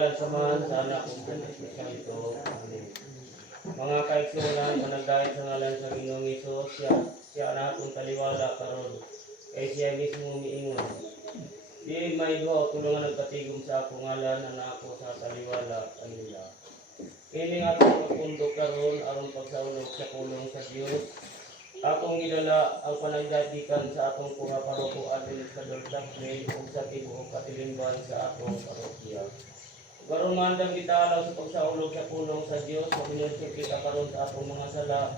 ngalan samahan sa anak kong Kristo. Amen. Mga kaigsunan, managdahil sa ngalan sa Ginoong Hesus, siya na akong taliwala karon. Kay siya mismo miingon. Di may duha o tulungan nagpatigom sa akong ngalan na ako sa taliwala kanila. Kini nga akong pagpundok karon aron pagsaulog sa pulong sa Dios. Akong gidala ang panagdadikan sa akong mga paroko atin sa Dortakme o sa tibuok katilimban sa akong parokya. Karon mandang kita sa pagsaulog sa pulong sa Dios, mabinunsip kita karon sa akong mga sala,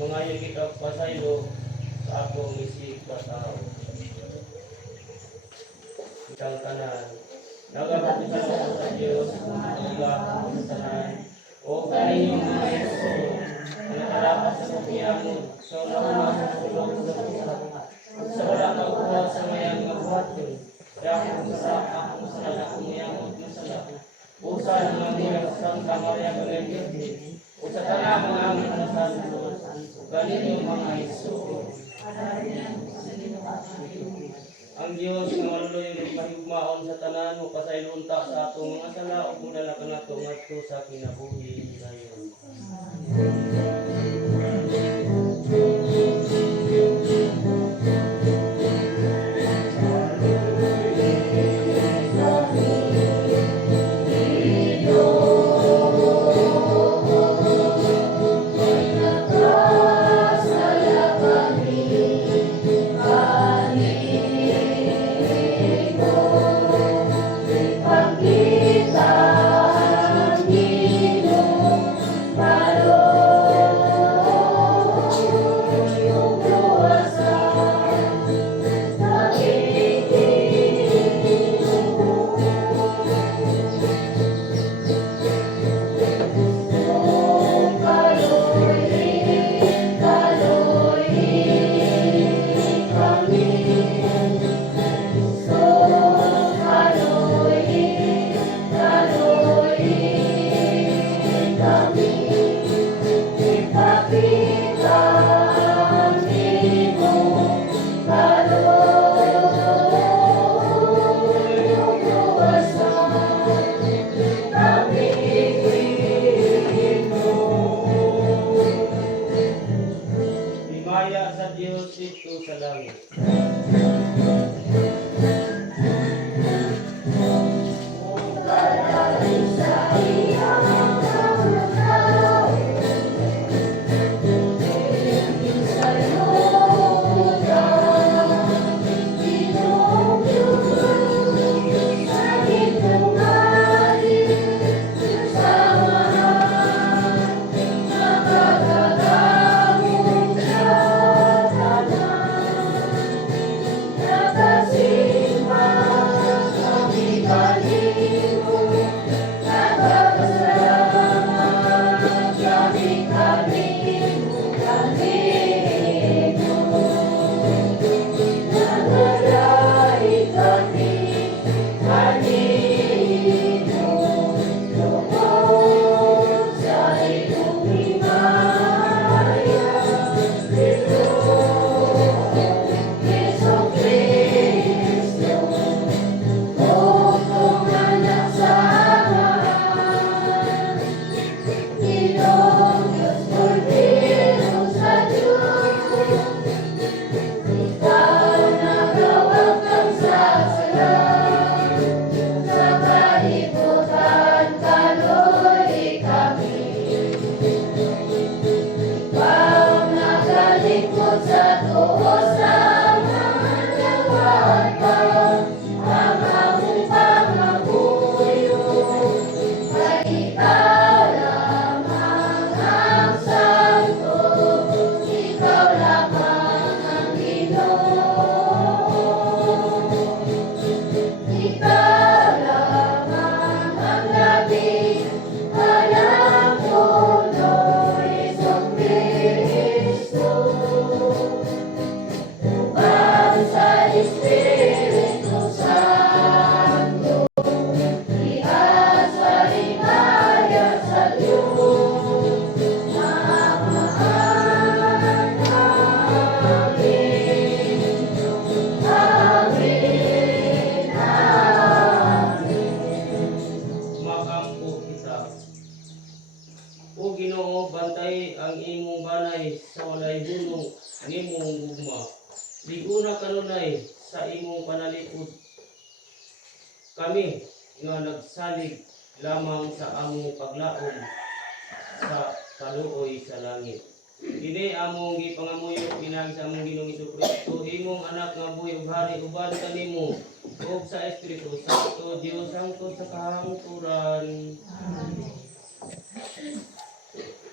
mga yung kita pasaylo sa akong isip katao. Itang tanan, nagapagpasalamat sa Dios, mga kasanan, o kaninyong mga Yeso, nakalapas sa pagkiyamo, sa lahat sa tulong sa pusa, sa wala magbuhat sa mayang magbuhat yun, kaya kung sa akong masala, kung mayang masala, usa ng mga miyang Santa Maria Galenggit, o sa tanang mga aming na santos, ganin mga Yeso. Ang Diyos nga maluloy yung mahigmaon sa tanan mo pasaylunta sa atong mga sala o mula na kanatong ato sa kinabuhi ngayon. Ginoo, bantay ang imong banay sa walay hulong nimong gugma. Liguna kanunay sa imong panalipod kami nga nagsalig lamang sa among paglaom sa kaluoy sa langit. Kini among gipangamuyo pinagi sa among Ginoong Jesucristo, imong anak nga buhi ug hari uban kanimo ug sa Espiritu Santo, Dios sangko sa kahangturan.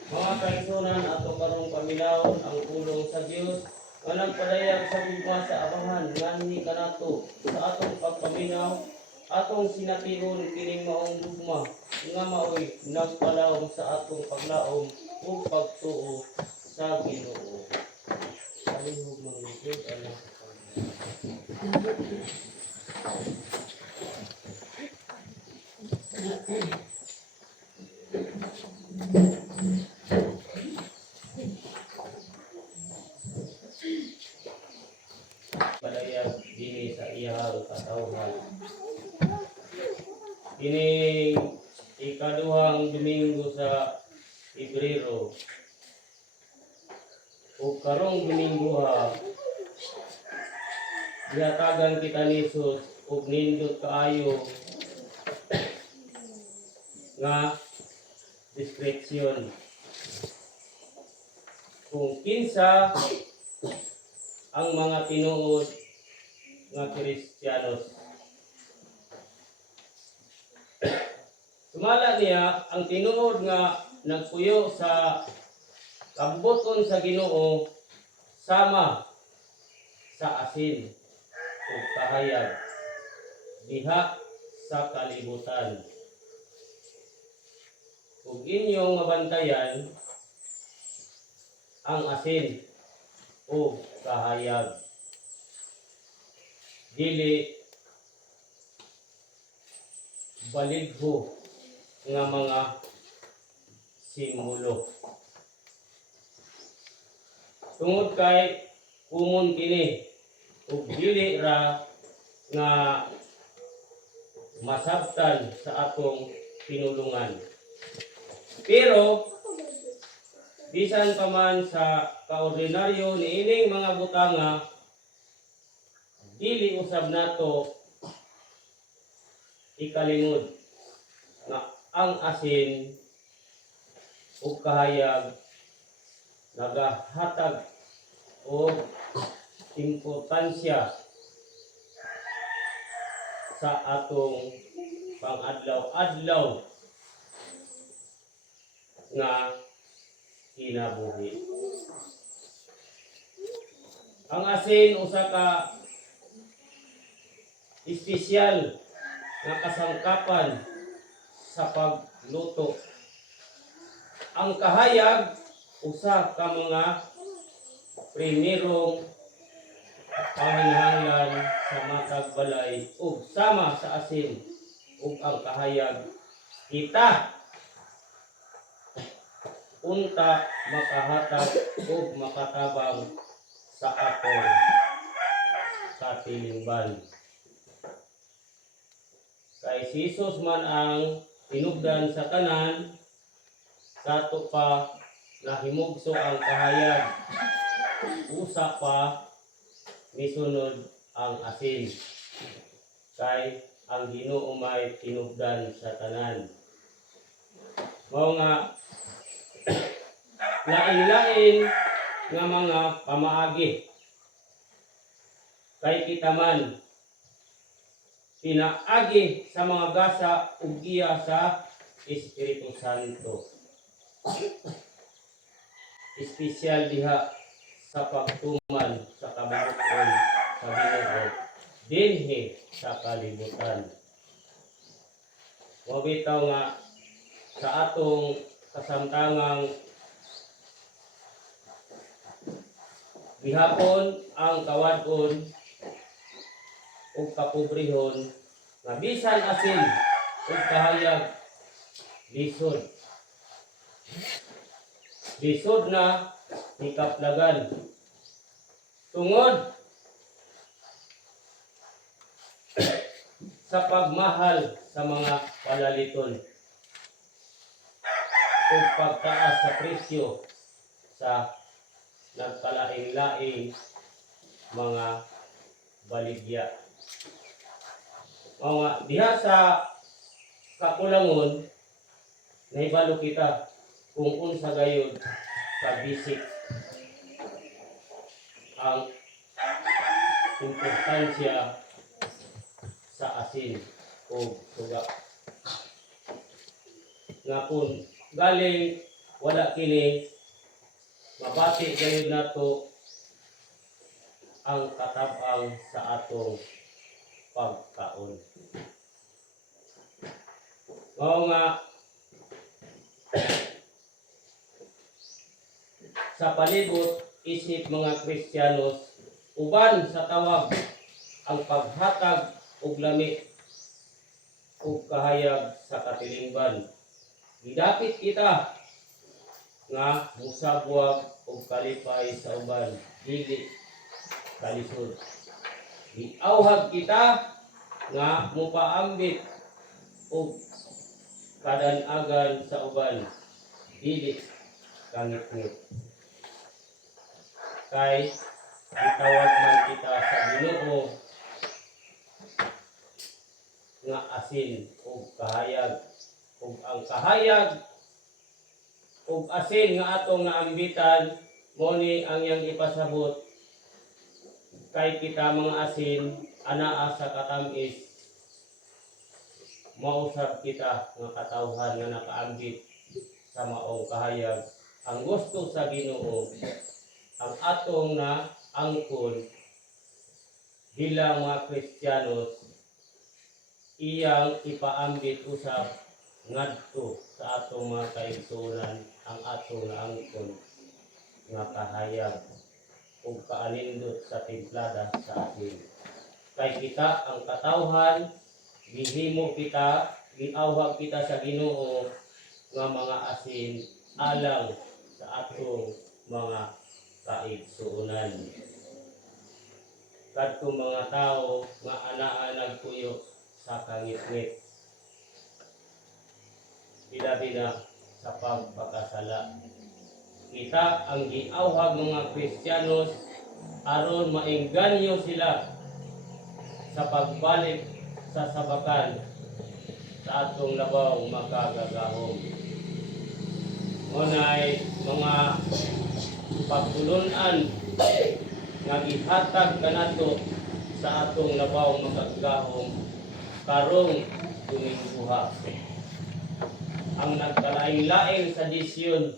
Mga kaigsunan, ato karong pamilawon ang pulong sa Dios nga nagpadayag sa gugma sa abahan nganhi kanato sa atong pagpaminaw, atong sination kining maong gugma nga maoy nagpalawom sa atong paglaom ug pagtuo sa Ginoo. Palihog manglingkod ana. Padayag dinhi sa iyang katawhan. Kining ikaduhang Domingo sa Pebrero o karong Domingo gihatagan kita ni Jesus ug nindot kaayo nga description kung kinsa ang mga tinuod nga Kristiyanos. Sumala niya ang tinuod nga nagpuyo sa kabuton sa Ginoo sama sa asin o kahayag diha sa kalibutan. Ug inyong mabantayan ang asin o kahayag. Dili baligho nga mga simbolo. Tungod kay kumon kini ug dili ra nga masabtan sa atong pinulungan. Pero bisan pa man sa kaordinaryo niining mga butanga, dili usab nato ikalimod nga ang asin ug kahayag nagahatag og importansya sa atong pang-adlaw-adlaw nga kinabuhi. Ang asin usa ka espesyal nga kasangkapan sa pagluto. Ang kahayag usa ka mga primerong panginahanglan sa matag balay ug sama sa asin ug ang kahayag kita unta makahatag ug makatabang sa atong katilingban. Kay si Jesus man ang tinubdan sa tanan, sato pa nahimugso ang kahayag, usa pa misunod ang asin. Kay ang Ginoo may tinubdan sa tanan. Mao nga lain-lain nga mga pamaagi. Kay kita man pinaagi sa mga gasa ug giya sa Espiritu Santo. Espesyal diha sa pagtuman sa kabubuton sa Ginoo dinhi sa kalibutan. Wa bitaw nga sa atong kasamtangang gihapon ang kawad-on o kapobrehon nga bisan asin o kahayag lisod. Lisod na ni kaplagan. Tungod sa pagmahal sa mga palaliton. ug pagtaas sa presyo sa nagkalaing-laing mga baligya. O nga, diha sa kakulangon, nahibalo kita kung unsa gayud sa basic ang importansya sa asin o suga. Nga kung galing wala kini, mabati gayud nato ang katab-ang sa atong pagkaon. Mao nga sa palibot isip mga Kristiyanos, uban sa tawag ang paghatag og lami ug kahayag sa katilingban. Gidapit kita nga musabwag og kalipay sa uban, dili kalisod. Giawhag kita nga mupaambit og kadan-agan sa uban, dili kangit-ngit. Kay gitawag man kita sa Ginoo nga asin ug kahayag, ug ang kahayag ug asin nga atong naambitan mo ni ang iyang ipasabot. Kay kita mga asin anaa sa katamis, mausab kita nga katawhan nga nakaambit sa maong kahayag. Ang gusto sa Ginoo ang atong na angkon bilang mga Kristiyanos, iyang ipaambit usab ngadto sa atong mga kaigsuonan ang atong naangkon nga kahayag ug kaalindot sa timplada sa asin. Kay kita ang katawhan, gihimo kita, giawhag kita sa Ginoo nga mga asin alang sa atong mga kaigsuonan. Kadtong mga tao nga anaa nagpuyo sa kangit-ngit, bida-bida sa pagpakasala. Kita ang giawhag mga Kristiyanos aron maengganyo sila sa pagbalik sa sabakan sa atong labaw makagagahom. Unay mga pagtulunan nga gihatag kanato sa atong labaw makagagahom karong Dominguha. Ang nagkalain-lain sa disyon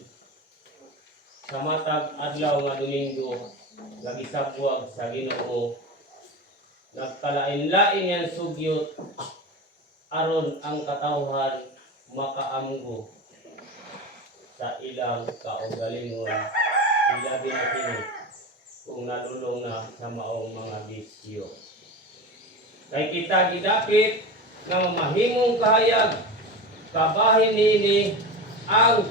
sa matag adlaw nga Domingo nga gisabwag sa Ginoo, nagkalain-lain yan sugyot aron ang katawhan makaamgo sa ilang kaugalingon, ilabi na kini kung nalulong na sa maong mga bisyo. Kay kita gidapit nga mamahimong kahayag, kabahin nini ang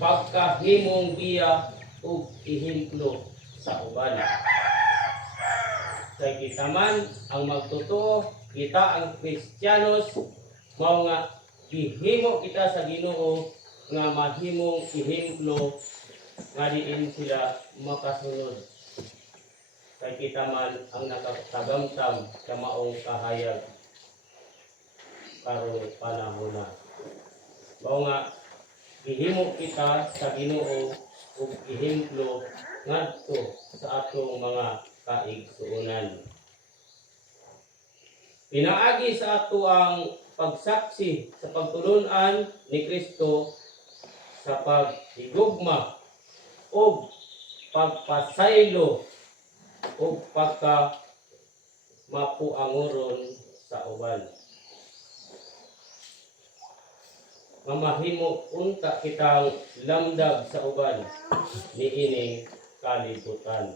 pagkahimong giya ug ihimplo sa uban. Kay kita man ang magtotoo, kita ang Kristiyanos, mao nga gihimo kita sa Ginoo nga mahimong ihimplo nga diin sila makasunod. Kay kita man ang nakatagamtam sa maong kahayag karong panahon na. Mao nga gihimo kita sa Ginoo ug ihimplo ngadto sa atong mga kaigsuonan. Pinaagi sa ato ang pagsaksi sa pagtulunan ni Kristo sa paghigugma o pagpasaylo o pagka mapuangoron sa uban. Mamahimo unta kitang lamdag sa uban niining kalibutan.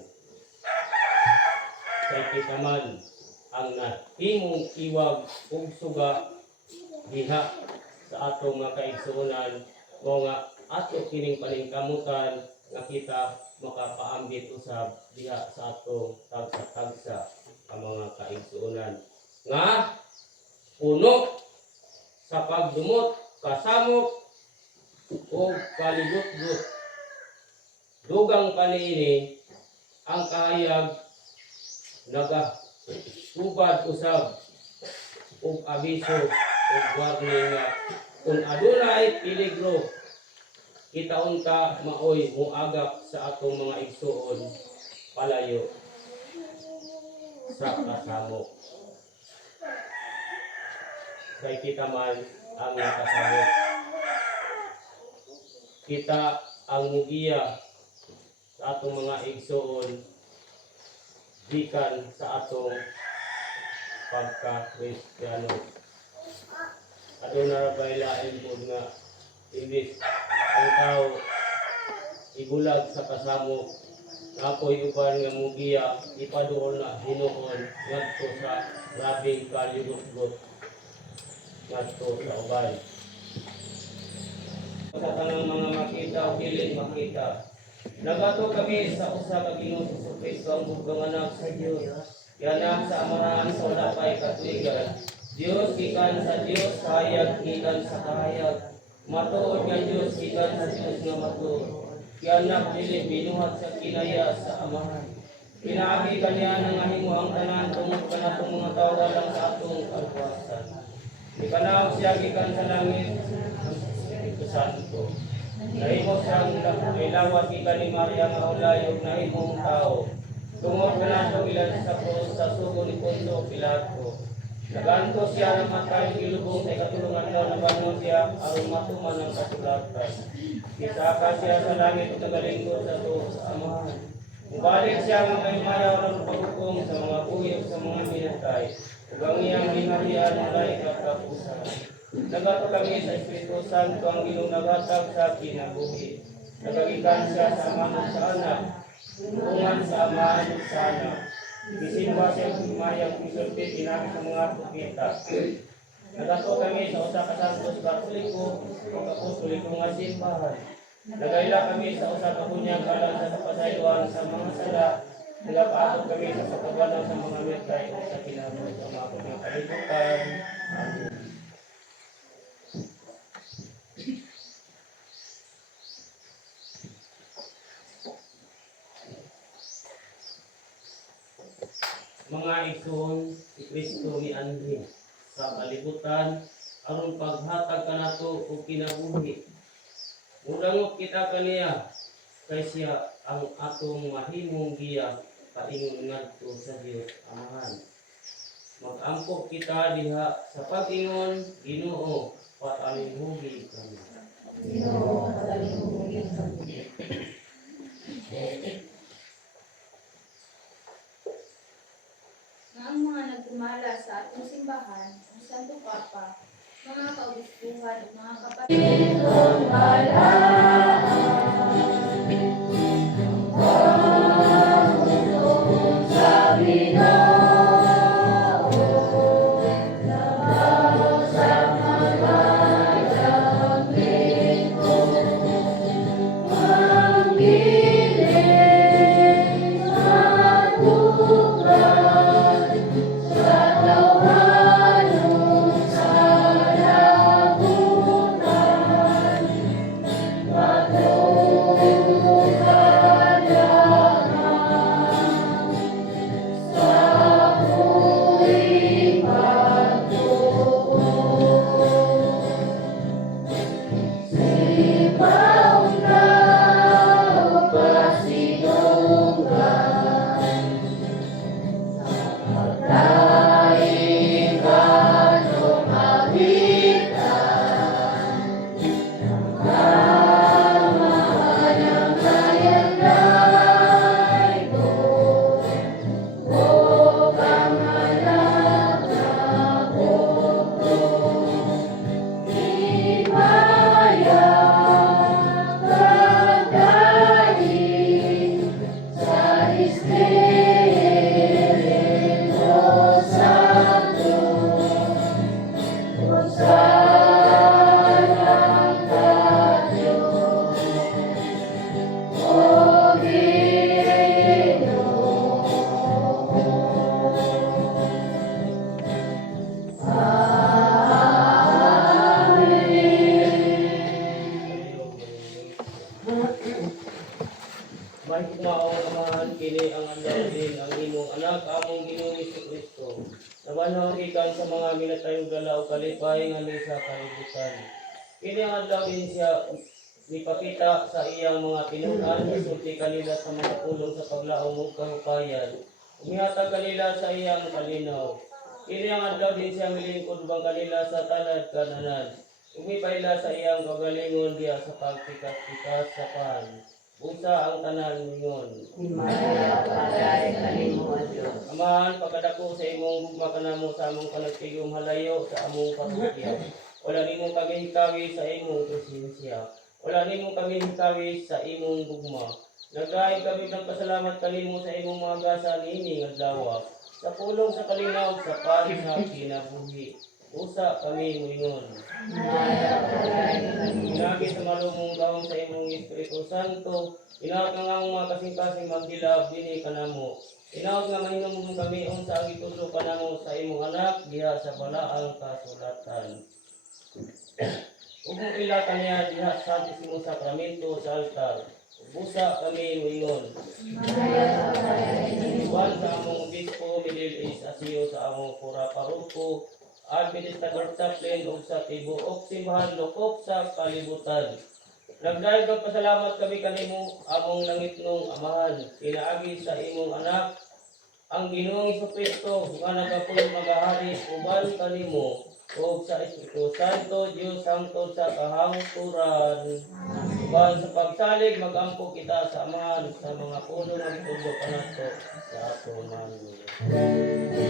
Kay kita man ang nahimong iwag ug suga diha sa atong mga kaigsuonan, mo nga ato kining paningkamutan nga kita makapaambit usab diha sa atong tagsa-tagsa ang mga kaigsuonan nga puno sa pagdumot, kasamok, o kalibot-gut. Dugang paniini ang kahayag nagatubad usab ug abiso ug warning nga kung adunay peligro kitaon ka maoy muagak sa atong mga igsuon palayo sa kasamo. Kay kita man ang nakasamo. Kita ang mugiya sa atong mga igsuon gikan sa atong pagka-Kristiyano. Aduna ra bay lain pod nga imbis ang tao ibulag sa kasamo ako'y uban nga mugiya ipaduol na hinuon ngadto sa labing kalibot-got ngadto sa uban. Sa tanang mga makita o kiling makita, nagato kami sa usa ka Ginoong Jesucristo ang bugang anak sa Dios. Yan sa amarahan sa wala pa'y katuigan. Dios gikan sa Dios, kahayag gikan sa kahayag. Matuod nga Dios gikan sa Dios nga matuod. Yanak dili binuhat sa kinaya sa amahan. Pinaagi kaniya nga himo ang tanan tungod kanatong mga tawo lang sa atong kalpasan. Ikanaw siya gikan sa langit ang Espiritu Santo. Nahimo siyang ilawat gikan ni Maria nga ulayog na himong tao. Tungod kanato ilan sa krus sa sugo ni Poncio Pilato. Naganto siya ng matay gilubong sa katulungan daw na bangon siya aron matuman ang kasulatan. Isaka siya sa langit ug nagalingkod sa tuwa sa amahan. Mubalik siya nga may mayaw ng paghukom sa mga uyog sa mga minatay. Ug ang iyang ginarian walay katapusan. Nagato kami sa Espiritu Santo ang Ginoo naghatag sa kinabuhi. Nagagikan siya sa amahan sa anak. Tungan sa amahan sa anak. Bisimba siya mayang isulti ginamit sa mga propeta. Nagato kami sa usa ka Santos Katoliko o Apostoliko nga simbahan. Nagaila kami sa usa ka bunyag alang sa pasayloan sa mga sala. Nagapaabot kami sa pagkabanaw sa mga metay o sa kinabuhi sa mga kalibutan. Amen. Mga igsoon, si Kristo ni Andre sa kalibutan aron paghatag kanato og kinabuhi. Mudangot kita kaniya kay siya ang atong mahimong giya paingon ngadto sa Dios Amahan. Mag-ampok kita diha sa pag-ingon, Ginoo, patalinhugi kami. Ginoo, patalinhugi kami. Ang mga nagkumala sa atong simbahan, ang Santo Papa, mga kaubispuhan at mga kapatid. Kahit maong amahan kini ang adlaw din ang imong anak among Ginoong Kristo. Nabanhaw gikan sa mga minatayong gala o kalipay nga sa kalibutan. Kini ang adlaw din siya ipakita sa iyang mga pinunan, isulti kanila sa mga pulong sa paglaom ug kahupayan. Umihatag kanila sa iyang kalinaw. Kini ang adlaw din siya milingkod bang kanila sa talad kananan. Umipayla sa iyang kagalingon diya sa pagpikas-pikas sa pan. Usa ang tanan ningon. Himaya palay kanimo o Diyos. Amahan, pagkadako sa imong gugma kanamo sa among panagtigong halayo sa among parokya. Wala nimong kami hikawi sa imong presensya. Wala nimong kami hikawi sa imong gugma. Nagdaig kami ng pasalamat kanimo sa imong mga gasa nining adlaw. Sa pulong sa kalinaw sa paris sa kinabuhi. Usa kami moingon. Himaya palay kanimo. Inagi sa malumong gawang sa imong Espiritu Santo, inaot nga ang mga kasing-kasing magdilab dini kanamo. Inaot nga mahinom kami unsa ang itulo kanamo sa imong anak diha sa balaang kasulatan. Ug mong ilatan niya diha sa Santisimo Sakramento sa altar. Busa kami moingon. Himaya palay kanimo. Juan sa among obispo, Middle East Asio sa among pura parupo, Administrador Chaplain ug sa tibuok simbahan lokop sa kalibutan. Nagdayeg og pasalamat kami kanimo among langitnong amahan, pinaagi sa imong anak ang Ginoong Jesucristo nga nagapuy magahari uban kanimo ug sa Espiritu Santo Dios hangtod sa kahangturan. Uban sa pagsalig magampo kita sa amahan sa mga puno ng tubo kanato sa ato man. Tumanami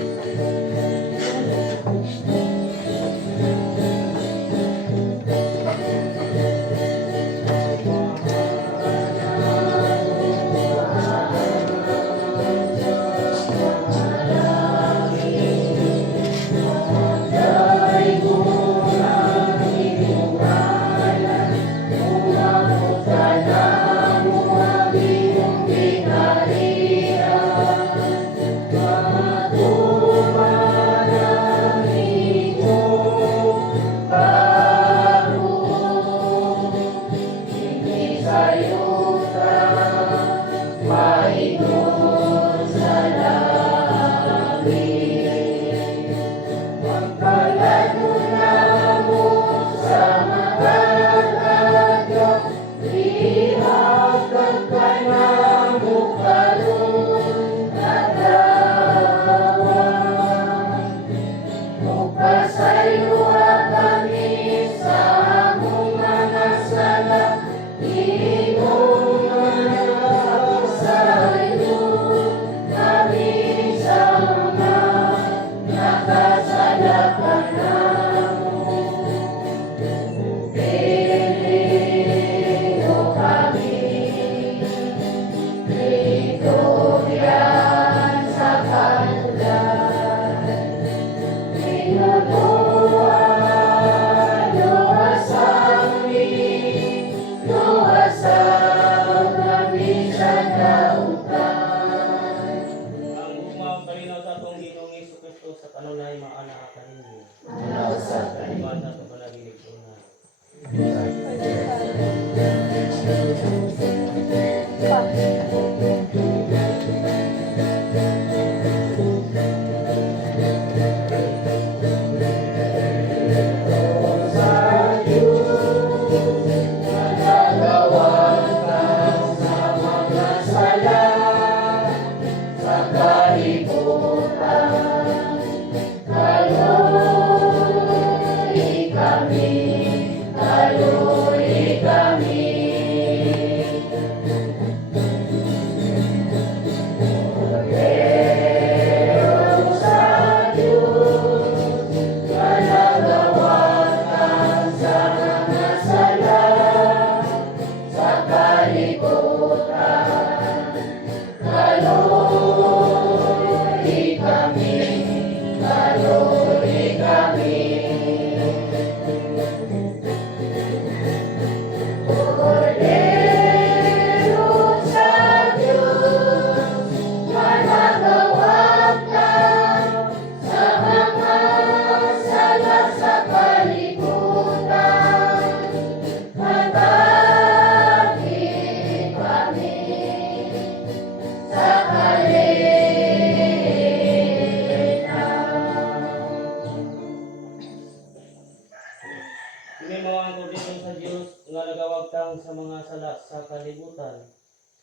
Dios nga nagawagtang sa mga sala sa kalibutan.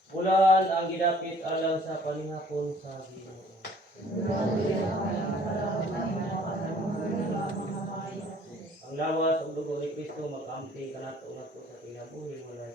Bulan ang gidapit alang sa panihapon sa Ginoo. Ang lawas ug dugo ni Kristo mag-amping kanato nga sa kinabuhi wala